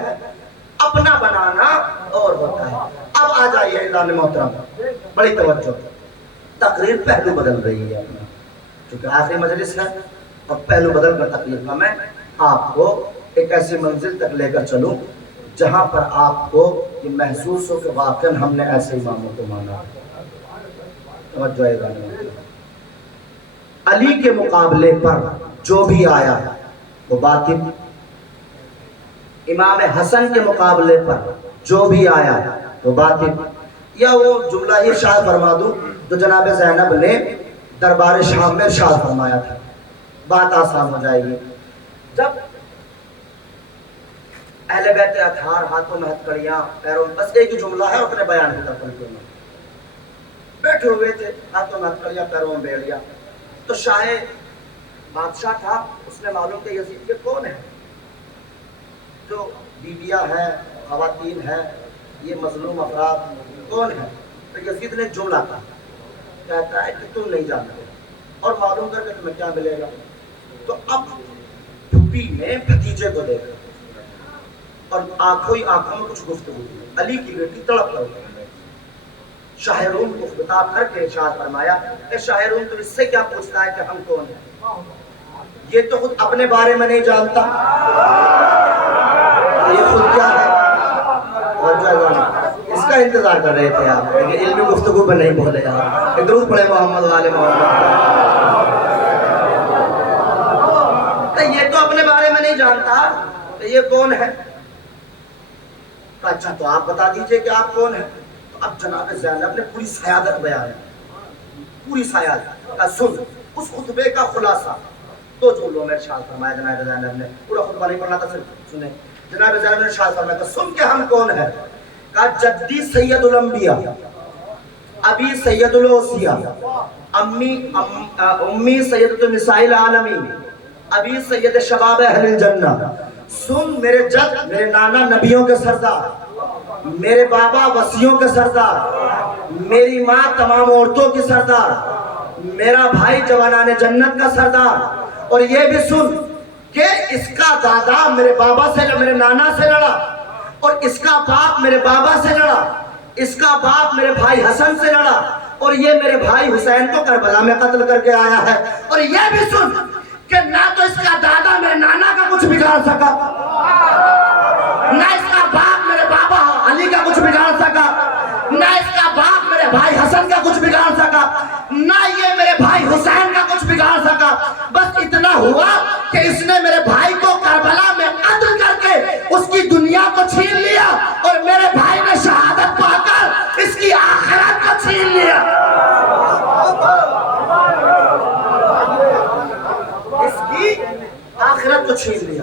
اپنا بنانا اور ہوتا ہے. اب آ جائیے اعلان محترم, بڑی توجہ, تقریر پہلو بدل رہی ہے اپنا, چونکہ آخری مجلس ہے اور پہلو بدل کر تقریر کا میں آپ کو ایک ایسی منزل تک لے کر چلوں جہاں پر آپ کو یہ محسوس ہو کہ واقعاً ہم نے ایسے اماموں کو مانا. توجہ ہے, علی کے مقابلے پر جو بھی آیا وہ باطل, امام حسن کے مقابلے پر جو بھی آیا وہ باطل. یا وہ جملہ ہی ارشاد فرما دوں جو جناب زینب نے دربار شام میں ارشاد فرمایا تھا, بات آسان ہو جائے گی. جب اہل بیت اطہار ہاتھوں میں ہتھکڑیاں پیروں میں, بس ایک ہی جملہ ہے اپنے بیان کی طرف پلٹوں میں, بیٹھے ہوئے تھے ہاتھوں میں ہتھکڑیاں پیروں میں بیڑیاں, تو شاہ بادشاہ تھا, اس نے معلوم کہ یزید کے کون ہے, جو بیویاں ہیں, خواتین ہیں, یہ مظلوم افراد کون ہیں. تو یزید نے جملہ کہا, کہتا ہے کہ تم نہیں جانتے اور معلوم کر کے تمہیں کیا ملے گا. تو اب پھوپھی نے بھتیجے کو دیکھا اور آنکھوں ہی آنکھوں میں کچھ گفتگو کی, علی کی بیٹی تڑپ کر شاہ روم کو خطاب کر کے ارشاد فرمایا کہ شاہ روم تو اس سے کیا پوچھتا ہے کہ ہم کون ہیں, یہ تو خود اپنے بارے میں نہیں جانتا, یہ خود کیا ہے. اس کا انتظار کر رہے تھے آپ, لیکن علمی گفتگو پر نہیں بولے آپ. درود پڑھے محمد والے محمد. یہ تو اپنے بارے میں نہیں جانتا کہ یہ کون ہے. اچھا تو آپ بتا دیجئے کہ آپ کون ہیں. تو اب جناب زینب نے پوری سیادت بیان کی, پوری سیادت کا سن, اس خطبے کا خلاصہ دو جملوں میں ارشاد فرمایا جناب زینب نے. پورا خطبہ نہیں پڑھنا تھا, صرف سنیں. جناب زینب نے ارشاد فرمایا کہ سن کے ہم کون ہیں. کہا جدی سید الانبیاء, ابی سید الاوصیاء, امی سیدۃ النساء العالمین, ابی سید شباب اہل الجنہ. سن میرے جد, میرے نانا نبیوں کے سردار, میرے بابا وصیوں کے سردار, میری ماں تمام عورتوں کی سردار, میرا بھائی جوانان جنت کا سردار. اور یہ بھی سن کہ اس کا دادا میرے بابا سے, میرے نانا سے لڑا, اور اس کا باپ میرے بابا سے لڑا, اس کا باپ میرے بھائی حسن سے لڑا, اور یہ میرے بھائی حسین کو کربلا میں قتل کر کے آیا ہے. اور یہ بھی سن کہ نہ تو اس کا دادا میرے نانا کا کچھ بگاڑ سکا, نہ اس کا باپ میرے بابا علی کا کچھ بگاڑ سکا, نہ اس کا باپ میرے بھائی حسن کا کچھ بگاڑ سکا, نہ یہ میرے بھائی حسین کا کچھ بگاڑ سکا. بس اتنا ہوا کہ اس نے میرے بھائی کو کربلا میں قتل کر کے اس کی دنیا کو چھین لیا, اور میرے بھائی نے شہادت پا کر اس کی آخرت کو چھین لیا. اس کی آخرت کو چھین لیا.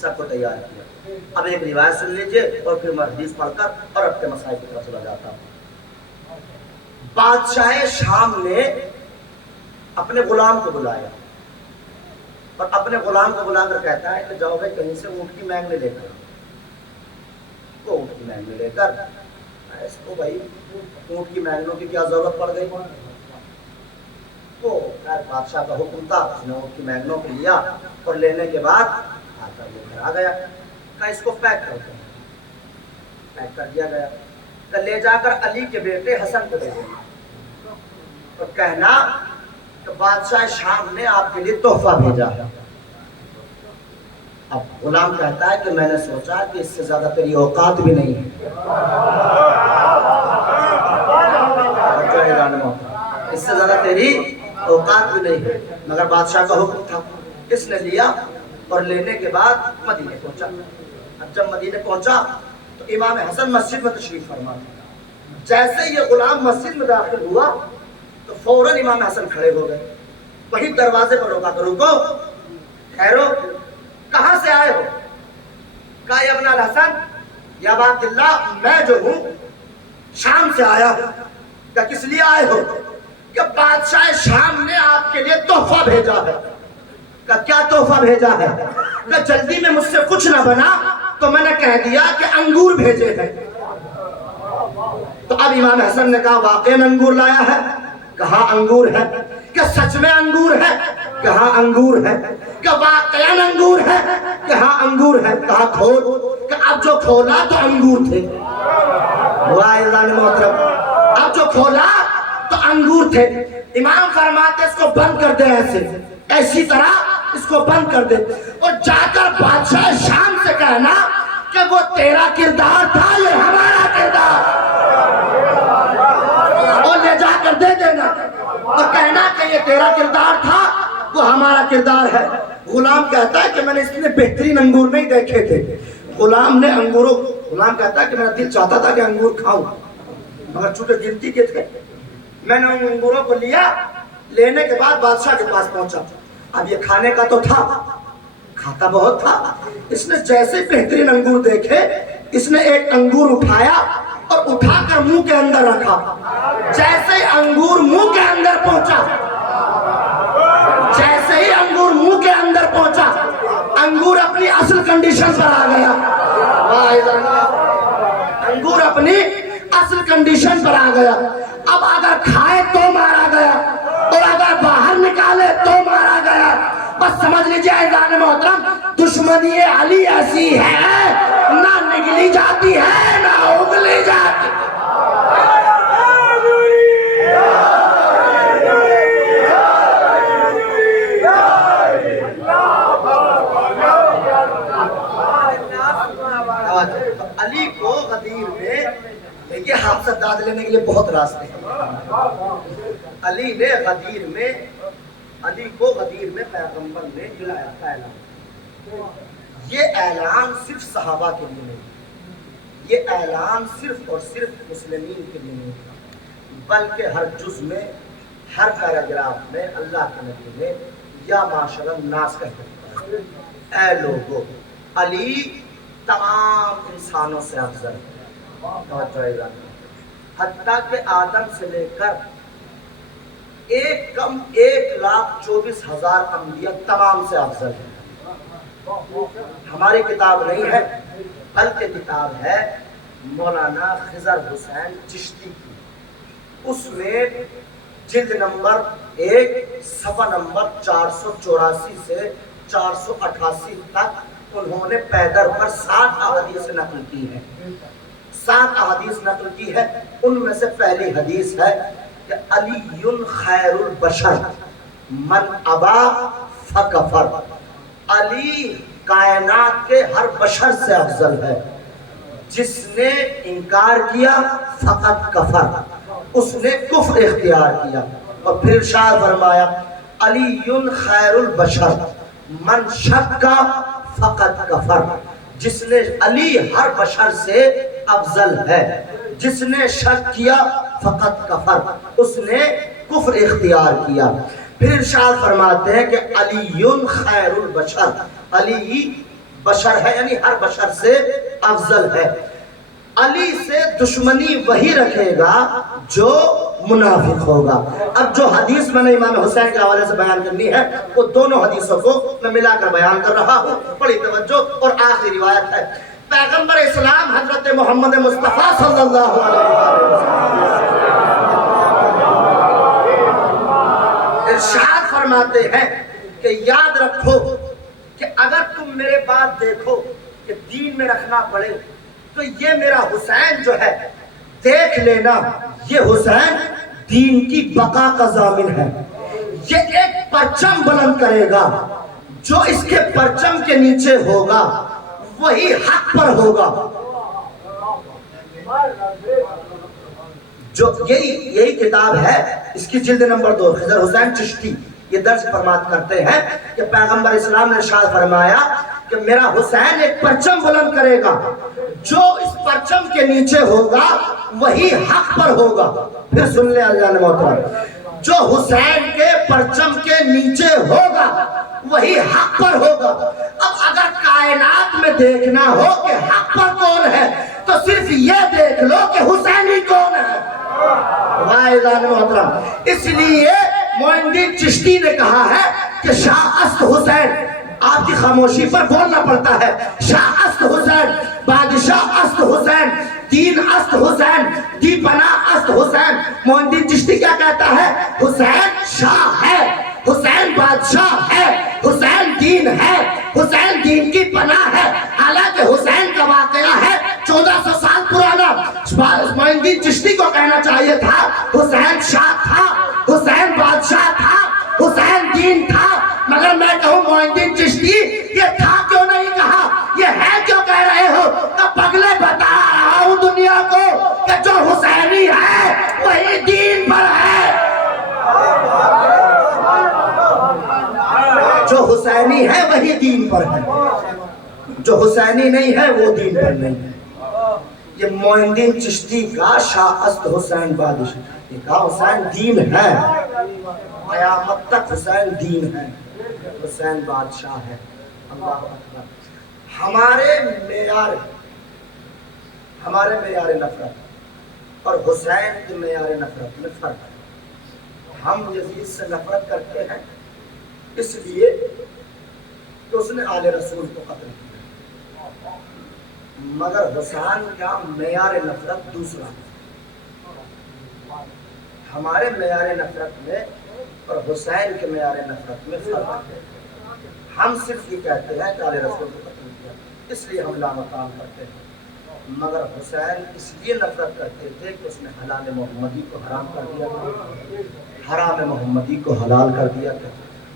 سب کو تیار کیا. اب ایک روایت سن لیجئے اور پھر میں حدیث پڑھ کر اور اپنے مسائل کی طرف چلا جاتا ہوں. بادشاہ شام نے اپنے غلام کو بلایا اور اپنے غلام کو بلا کر کہتا ہے کہ جاؤ بھائی کہیں سے اونٹ کی مینگنے لے کر. وہ اونٹ کی مینگنے لے کر اس کو بھائی اونٹ کی مینگنوں کی کیا ضرورت پڑ گئی. تو خیر بادشاہ کا حکم تھا, اس نے اونٹ کی مینگنوں کو لیا اور لینے کے بعد آ کر لے کر آ گیا. کہا اس کو پیک کر دیں. پیک کر دیا گیا. کہ لے جا کر علی کے بیٹے حسن کو دے دینا اور کہنا کہ بادشاہ شام نے آپ کے لیے تحفہ بھیجا ہے. اب غلام کہتا ہے کہ میں نے سوچا کہ اس سے زیادہ تیری اوقات بھی نہیں ہے, اس سے زیادہ تیری اوقات بھی نہیں ہے, مگر بادشاہ کا حکم تھا. اس نے لیا اور لینے کے بعد مدینے پہنچا. اب جب مدینے پہنچا تو امام حسن مسجد میں تشریف فرما. جیسے یہ غلام مسجد میں داخل ہوا تو فوراً امام حسن کھڑے ہو گئے. وہی دروازے پر روکا کہ رکو, ٹھہرو, کہاں سے آئے ہو؟ کہا یا ابن الحسن یا ابا عبداللہ میں جو ہوں شام سے آیا ہوں. کہ کس لیے آئے ہو؟ کہ بادشاہ شام نے آپ کے لیے تحفہ بھیجا ہے. کہ کیا تحفہ بھیجا ہے؟ کہ جلدی میں مجھ سے کچھ نہ بنا تو میں نے کہہ دیا کہ انگور بھیجے ہیں. تو اب امام حسن نے کہا واقعی انگور لایا ہے؟ کہاں انگور ہے. کہ سچ میں انگور ہے؟ کہاں انگور ہے. کہ واقعی انگور ہے؟ کہاں انگور ہے. کہا کھول. کہ اب جو کھولا تو انگور تھے. واعظان محترم, اب جو کھولا تو انگور تھے. امام فرماتے اس کو بند کر دے, ایسے ایسی طرح اس کو بند کر دے اور جا کر بادشاہ شام سے کہنا کہ وہ تیرا کردار تھا, یہ ہمارا کردار, اور لے جا کر دے دینا اور کہنا کہ یہ تیرا کردار تھا, وہ ہمارا کردار ہے. غلام کہتا ہے کہ میں نے اس میں بہترین انگور نہیں دیکھے تھے. غلام کہتا ہے کہ میرا دل چاہتا تھا کہ انگور کھاؤں, مگر چونکہ گنتی کے تھے میں نے ان انگوروں کو لیا. لینے کے بعد بادشاہ کے پاس پہنچا. اب یہ کھانے کا تو تھا, کھاتا بہت تھا. اس نے جیسے بہترین انگور دیکھے اس نے ایک انگور اٹھایا اور اٹھا کر منہ کے اندر رکھا. جیسے ہی انگور منہ کے اندر پہنچا, جیسے ہی انگور منہ کے اندر پہنچا, انگور اپنی اصل کنڈیشن پر آ گیا. انگور اپنی اصل کنڈیشن پر آ گیا. اب اگر کھائے تو مارا گیا اور اگر باہر نکالے تو مارا گیا. بس سمجھ لیجئے اعزان محترم, دشمنی علی ایسی ہے نہ نگلی جاتی ہے نہ اگلی جاتی. علی کو غدیر میں, دیکھیے ہم سے داد لینے کے لیے بہت راستے ہیں. علی نے غدیر میں, علی کو غدیر میں پیغمبر نے دلایا تھا اعلان. یہ اعلان صرف صحابہ کے لیے نہیں, یہ اعلان صرف اور صرف مسلمین کے لیے نہیں تھا, بلکہ ہر جز میں, ہر پیراگراف میں اللہ کے نبی نے یا معاشر الناس کہتے ہیں اے لوگو علی تمام انسانوں سے افضل ہے. حتیٰ کہ آدم سے لے کر 1,24,000 انبیاء تمام سے افضل ہے. ہماری کتاب نہیں ہے بلکہ کتاب ہے مولانا خضر حسین چشتی کی. اس میں جلد نمبر 1 صفحہ نمبر 484 سے 488 تک انہوں نے پیدر پر 7 احادیث نقل کی ہے. 7 احادیث نقل کی ہے. ان میں سے پہلی حدیث ہے کہ علی خیر البشر من ابا فکفر. علی کائنات کے ہر بشر سے افضل ہے, جس نے انکار کیا فقط کفر, اس نے کفر اختیار کیا. اور پھر ارشاد فرمایا علی خیر البشر من شکا فقط کفر. جس نے, علی ہر بشر سے افضل ہے, جس نے شک کیا فقط کفر, اس نے کفر اختیار کیا. پھر ارشاد فرماتے ہیں کہ علی خیر البشر, علی بشر ہے، یعنی ہر بشر سے افضل ہے۔ علی سے دشمنی وہی رکھے گا جو منافق ہوگا۔ اب جو حدیث میں نے امام حسین کے حوالے سے بیان کرنی ہے وہ دونوں حدیثوں کو میں ملا کر بیان کر رہا ہوں، بڑی توجہ۔ اور آخری روایت ہے پیغمبر اسلام حضرت محمد مصطفیٰ صلی اللہ علیہ وسلم ارشاد فرماتے ہیں کہ یاد رکھو کہ اگر تم میرے بات دیکھو کہ دین میں رکھنا پڑے تو یہ میرا حسین جو ہے دیکھ لینا، یہ حسین دین کی بقا کا ضامن ہے۔ یہ ایک پرچم بلند کرے گا، جو اس کے پرچم کے نیچے ہوگا وہی حق پر ہوگا۔ جو یہی کتاب ہے، اس کی جلد نمبر 2 خضر حسین چشتی یہ درس فرمات کرتے ہیں کہ پیغمبر اسلام نے ارشاد فرمایا کہ میرا حسین ایک پرچم بلند کرے گا، جو اس پرچم کے نیچے ہوگا وہی حق پر ہوگا۔ پھر سن لے اللہ نے محترم، جو حسین کے پرچم کے نیچے ہوگا وہی حق پر ہوگا۔ اب اگر کائنات میں دیکھنا ہو کہ حق پر کون ہے تو صرف یہ دیکھ لو کہ حسینی کون ہے۔ وائزان محترم، اس لیے معین الدین چشتی نے کہا ہے کہ شاہ است حسین، آپ کی خاموشی پر بولنا پڑتا ہے، شاہ است حسین، بادشاہ است حسین، دین است حسین، دی پناہ است حسین۔ معین الدین چشتی کیا کہتا ہے؟ حسین شاہ ہے، حسین بادشاہ ہے، حسین دین ہے، حسین دین کی پناہ ہے۔ حالانکہ حسین کا واقعہ ہے 1400 سال پرانا۔ معین الدین چشتی کو کہنا چاہیے تھا حسین شاہ تھا، حسین بادشاہ تھا، حسین دین تھا، مگر میں کہوں معین الدین چشتی یہ تھا کیوں نہیں کہا، یہ ہے کیوں کہہ رہے ہو؟ کہ پگلے بتا رہا ہوں دنیا کو کہ جو حسینی ہے وہی دین پر ہے۔ جو حسینی ہے وہی دین پر ہے، جو حسینی نہیں ہے وہ دین پر نہیں ہے۔ یہ معین الدین چشتی کا شاہ است حسین بادشاہ، یہ کہا حسین دین ہے، قیامت تک حسین دین ہے، حسین بادشاہ ہے۔ اللہ اکبر۔ ہمارے معیار نفرت اور حسین کے معیار نفرت میں فرق ہے۔ ہم یزید سے نفرت کرتے ہیں اس لیے کہ اس نے آل رسول کو قتل کیا، مگر حسین کا معیار نفرت دوسرا ہے۔ ہمارے معیار نفرت میں اور حسین کے معیار نفرت میں فرق ہے۔ ہم صرف یہ کہتے ہیں کہ آل رسول کو قتل کیا، اس لیے ہم لامقام کرتے ہیں، مگر حسین اس لیے نفرت کرتے تھے کہ اس نے حلال محمدی کو حرام کر دیا تھا، حرام محمدی کو حلال کر دیا تھا۔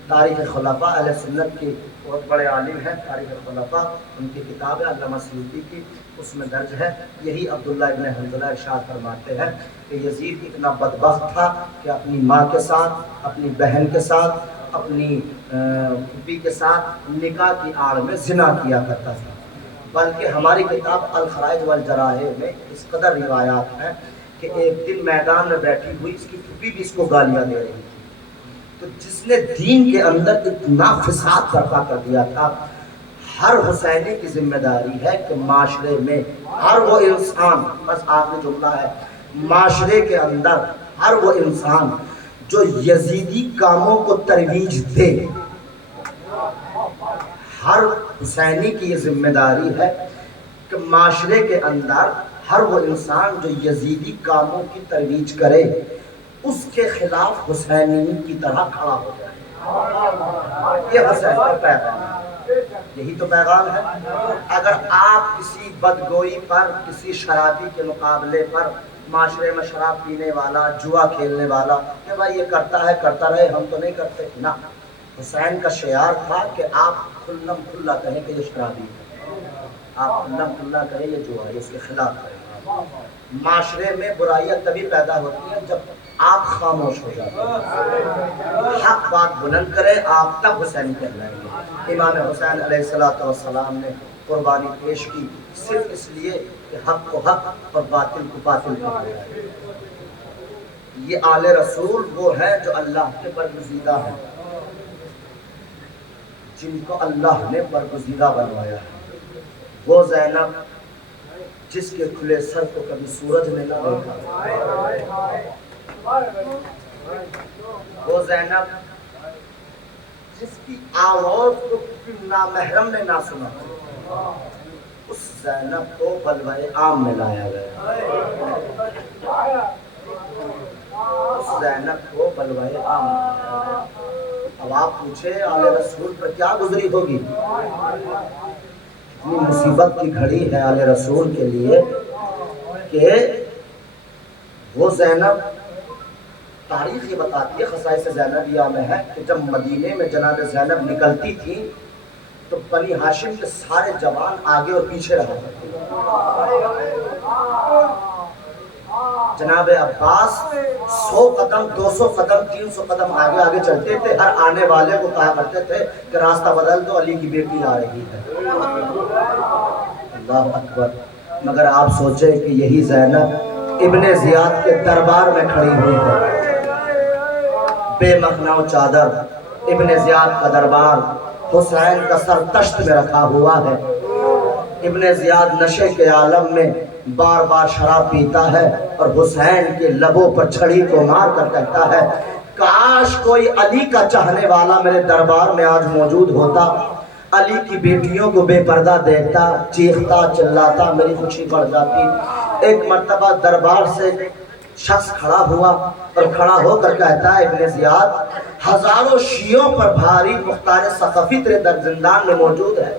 تاریخ خلفاء اہل سنت کے بہت بڑے عالم ہیں، تاریخ خلفاء ان کی کتاب ہے علامہ سیوطی کی، اس میں درج ہے۔ یہی عبداللہ ابن حنظلہ ارشاد فرماتے ہیں کہ یزید اتنا بدبخت تھا کہ اپنی ماں کے ساتھ، اپنی بہن کے ساتھ، اپنی پھوپھی کے ساتھ نکاح کی آڑ میں زنا کیا کرتا تھا۔ بلکہ ہماری کتاب الخرائج والجرائح میں اس قدر روایات ہیں کہ ایک دن میدان میں بیٹھی ہوئی اس کی پھوپھی بھی اس کو گالیاں دے رہی تھی۔ تو جس نے دین کے اندر اتنا فساد برپا کر دیا تھا، ہر حسینی کی ذمہ داری ہے کہ معاشرے میں ہر وہ انسان، بس آخری جملہ ہے، معاشرے کے اندر ہر وہ انسان جو یزیدی کاموں کو ترویج دے، ہر حسینی کی یہ ذمہ داری ہے کہ معاشرے کے اندر ہر وہ انسان جو یزیدی کاموں کی ترویج کرے اس کے خلاف حسینی کی طرح کھڑا ہو جائے۔ یہ حسین کا پیغام ہے، یہی تو پیغام ہے۔ اگر آپ کسی بدگوئی پر، کسی شرابی کے مقابلے پر، معاشرے میں شراب پینے والا، جوا کھیلنے والا، کہ بھائی یہ کرتا ہے کرتا رہے، ہم تو نہیں کرتے، نہ، حسین کا شعار تھا کہ آپ کھلم کھلا کہیں کہ یہ شرابی ہے، آپ کھلم کھلا کہیں یہ جوا ہے، اس کے خلاف کریں۔ معاشرے میں برائیاں تبھی پیدا ہوتی ہیں جب آپ خاموش ہو جاتے ہیں، حق بات بلند کریں، آپ تب حسین کہلائیں گے۔ امام حسین علیہ السلام نے قربانی پیش کی صرف اس لیے کہ حق کو حق اور باطل کو باطل کہا جائے۔ یہ آل رسول وہ ہیں جو اللہ کے برگزیدہ ہیں، جن کو اللہ نے برگزیدہ بنوایا ہے۔ وہ زینب جس کے کھلے سر کو کبھی سورج نے نہ دیکھا، وہ زینب جس کی آواز کو کسی نامحرم نے نہ سنا، اس زینب کو بلوائے عام میں لایا گیا، اس زینب کو بلوائے عام میں لایا گیا۔ اب آپ پوچھے آل رسول پر کیا گزری ہوگی؟ اتنی مصیبت کی گھڑی ہے آل رسول کے لیے کہ وہ زینب، تاریخ یہ بتاتی ہے، خصائص زینبیہ میں ہے کہ جب مدینے میں جناب زینب نکلتی تھی تو بنی ہاشم کے سارے جوان آگے اور پیچھے رہا کرتے تھے۔ جناب عباس 100 قدم 200 قدم 300 قدم آگے آگے چلتے تھے، ہر آنے والے کو کہا کرتے تھے کہ راستہ بدل دو، علی کی بیٹی آ رہی ہے۔ اللہ اکبر۔ مگر آپ سوچیں کہ یہی زینب ابن زیاد کے دربار میں کھڑی ہوئی ہے، بے مخنہ و چادر، ابن زیاد کا دربار، حسین کا سر تشت میں رکھا ہوا ہے۔ ابن زیاد نشے کے عالم میں بار بار شراب پیتا ہے اور حسین کے لبوں پر چھڑی کو مار کر کہتا ہے کاش کوئی علی کا چاہنے والا میرے دربار میں آج موجود ہوتا، علی کی بیٹیوں کو بے پردہ دیکھتا، چیختا چلاتا، میری خوشی بڑھ جاتی۔ ایک مرتبہ دربار سے شخص کھڑا ہوا اور کھڑا ہو کر کہتا ہے ابن زیاد ہزاروں شیعوں پر بھاری مختار ثقفی تیرے در زندان میں موجود ہے،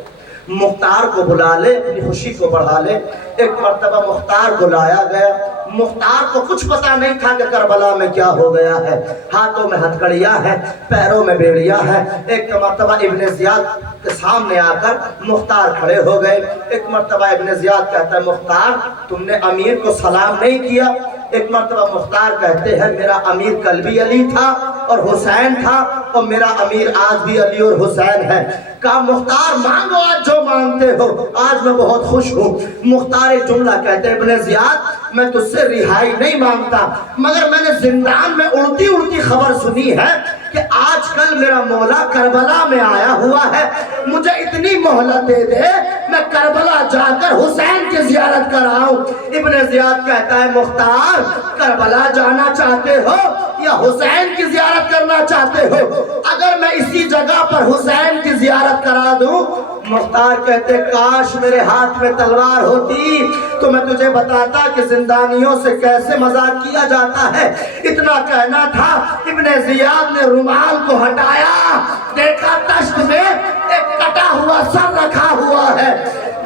مختار کو بلا لے، اپنی خوشی کو بڑھا لے۔ ایک مرتبہ مختار کو لایا گیا، مختار کو کچھ پتا نہیں تھا کہ کربلا میں کیا ہو گیا ہے، ہاتھوں میں ہتھکڑیاں ہیں، پیروں میں بیڑیاں ہیں۔ ایک مرتبہ ابن زیاد کے سامنے آ کر مختار کھڑے ہو گئے۔ ایک مرتبہ ابن زیاد کہتا ہے مختار تم نے امیر کو سلام نہیں کیا۔ ایک مرتبہ مختار کہتے ہیں میرا امیر کل بھی علی تھا اور حسین تھا اور میرا امیر آج بھی علی اور حسین ہے۔ کہا مختار مانگو آج جو مانگتے ہو، آج میں بہت خوش ہوں۔ مختار ایک جملہ کہتے ہیں ابن زیاد میں تجھ سے رہائی نہیں مانگتا، مگر میں نے زندان میں اڑتی اڑتی خبر سنی ہے کہ آج کل میرا مولا کربلا میں آیا ہوا ہے، مجھے اتنی مہلت دے دے میں کربلا جا کر حسین کی زیارت کر آؤں۔ ابن زیاد کہتا ہے مختار کربلا جانا چاہتے ہو یا حسین کی زیارت کرنا چاہتے ہو؟ اگر میں اسی جگہ پر حسین کی زیارت کرا دوں۔ مختار کہتے کاش میرے ہاتھ میں تلوار ہوتی تو میں تجھے بتاتا کہ زندانیوں سے کیسے مذاق کیا جاتا ہے۔ اتنا کہنا تھا، ابن زیاد نے رومال کو ہٹایا، دیکھا تشت میں ایک کٹا ہوا سر رکھا ہوا ہے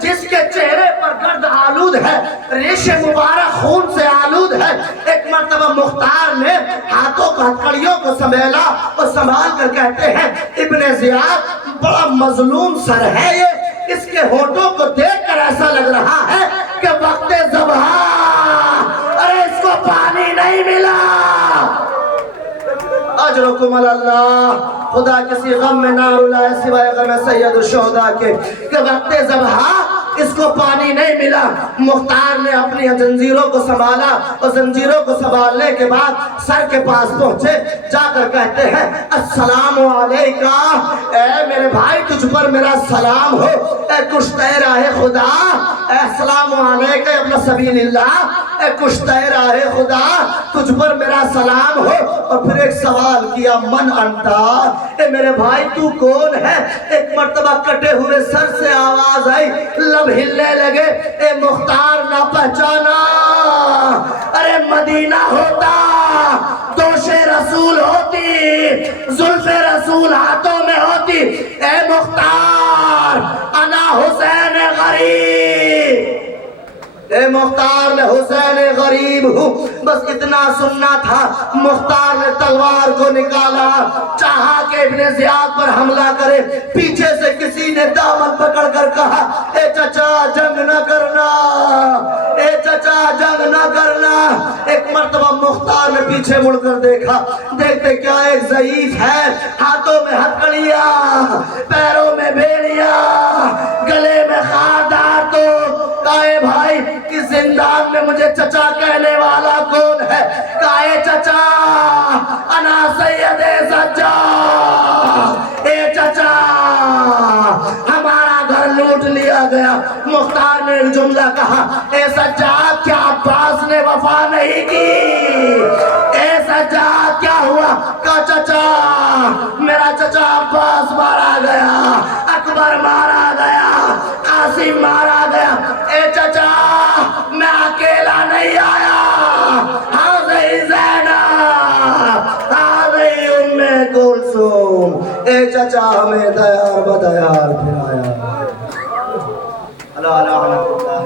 جس کے چہرے پر گرد آلود ہے، ریش مبارک خون سے آلود ہے۔ ایک مرتبہ مختار نے ہاتھوں کو ہتھکڑیوں کو سنبھالا اور سنبھال کر کہتے ہیں ابن زیاد بڑا مظلوم سر ہے یہ، اس کے ہونٹوں کو دیکھ کر ایسا لگ رہا ہے کہ وقت ذبح ارے اس کو پانی نہیں ملا۔ اجرکم اللہ، خدا کسی غم میں نہ رلائے سوائے غم سید الشہداء کے کہ وقت ذبح اس کو پانی نہیں ملا۔ مختار نے اپنی زنجیروں کو سنبھالا اور زنجیروں کو سنبھالنے کے بعد سر کے پاس پہنچے، جا کر کہتے ہیں السلام علیکہ، اے میرے بھائی تجھ پر میرا سلام ہو، اے کشتہ راہ خدا، اے السلام علیکہ ابن سبیل اللہ، اے کشتہ راہ خدا تجھ پر میرا سلام ہو۔ اور پھر ایک سوال کیا من انتا، اے میرے بھائی تو کون ہے؟ ایک مرتبہ کٹے ہوئے سر سے آواز آئی، لب ہلنے لگے، اے مختار نہ پہچانا، ارے مدینہ ہوتا دوش رسول ہوتی، زلف رسول ہاتھوں میں ہوتی، اے مختار انا حسین غریب، اے مختار میں حسین غریب ہوں۔ بس اتنا سننا تھا، مختار نے تلوار کو نکالا، چاہا کہ ابن زیاد پر حملہ کرے، پیچھے سے کسی نے دامن پکڑ کر کہا اے چچا جنگ نہ کرنا، اے چچا جنگ نہ کرنا۔ ایک مرتبہ مختار نے پیچھے مڑ کر دیکھا، دیکھتے کیا ایک ضعیف ہے، ہاتھوں میں ہتھکڑیاں، پیروں میں بیڑیاں، گلے میں خاردار، تو کہے بھائی اس زندان میں مجھے چچا کہنے والا کون ہے؟ کہے چچا انا سید سجاد، اے چچا ہمارا گھر لوٹ لیا گیا۔ مختار نہیں کی۔ اے سجاد کیا ہوا؟ کہا چچا میرا چچا عباس مارا گیا، اکبر مارا گیا، قاسم مارا گیا۔ اے چچا میں اکیلا نہیں آیا، حاضر زینب، حاضر ام کلثوم۔ اے چچا ہمیں دیار بدیار پھرایا۔ اللہ اللہ اللہ